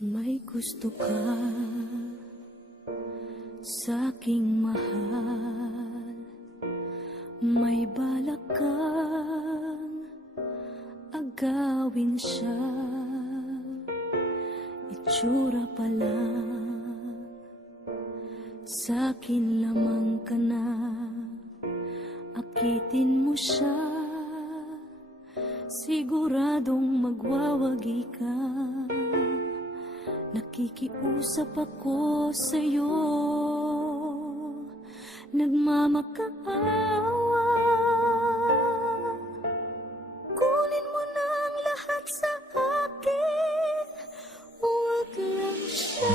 May gusto ka sa'king mahal, may balak kang agawin siya. Itsura pa lang, sa'kin lamang ka na, akitin mo siya. Siguradong magwawagi ka. Nakikiusap ako sa'yo, nagmamakaawa. Kunin mo na ang lahat sa akin, huwag lang siya.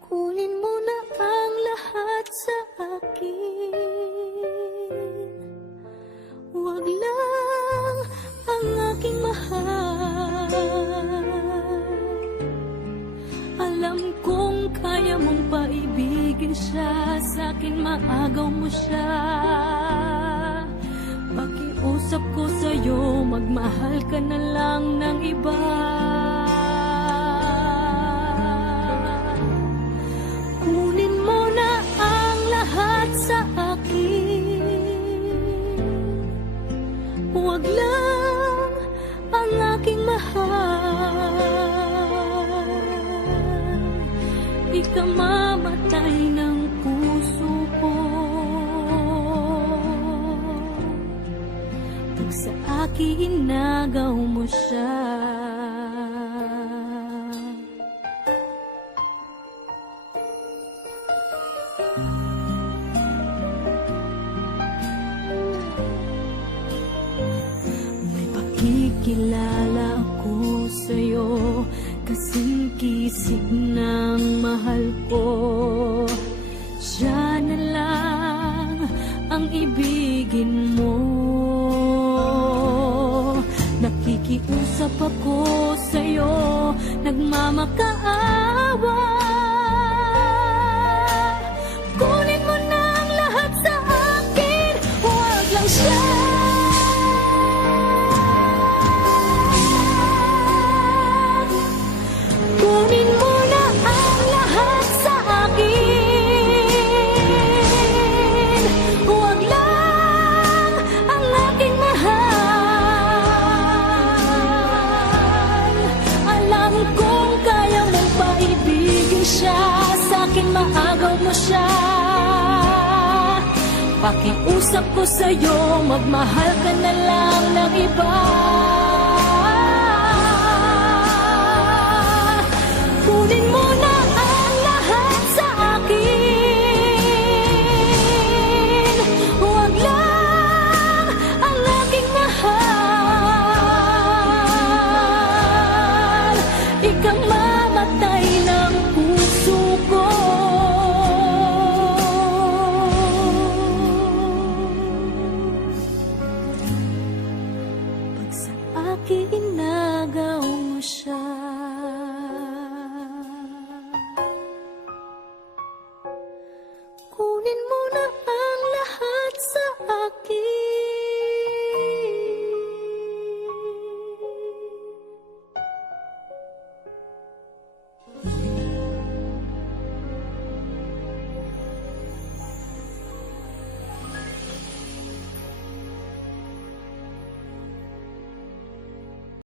Kunin mo na ang lahat sa akin, huwag lang ang aking mahal. Alam kong kaya mong paibigin siya, sa'kin maagaw mo siya. Pakiusap ko sa'yo, magmahal ka na lang ng iba. Kunin mo na ang lahat sa akin, huwag lang ang aking mahal. Ikamamatay ng puso ko, pag sa akin inagaw mo siya. May pakikilala ako sa'yo, kasing kisig ng mahal ko. Siya na lang ang ibigin mo. Nakikiusap ako sa'yo, nagmamakaawa. Kunin mo na ang lahat sa akin, huwag lang siya. Kunin mo na ang lahat sa akin, huwag lang ang aking mahal. Alam kong kaya mong paibigin siya, sa'kin maagaw mo siya. Pakiusap ko sa'yo, magmahal ka na lang ng iba.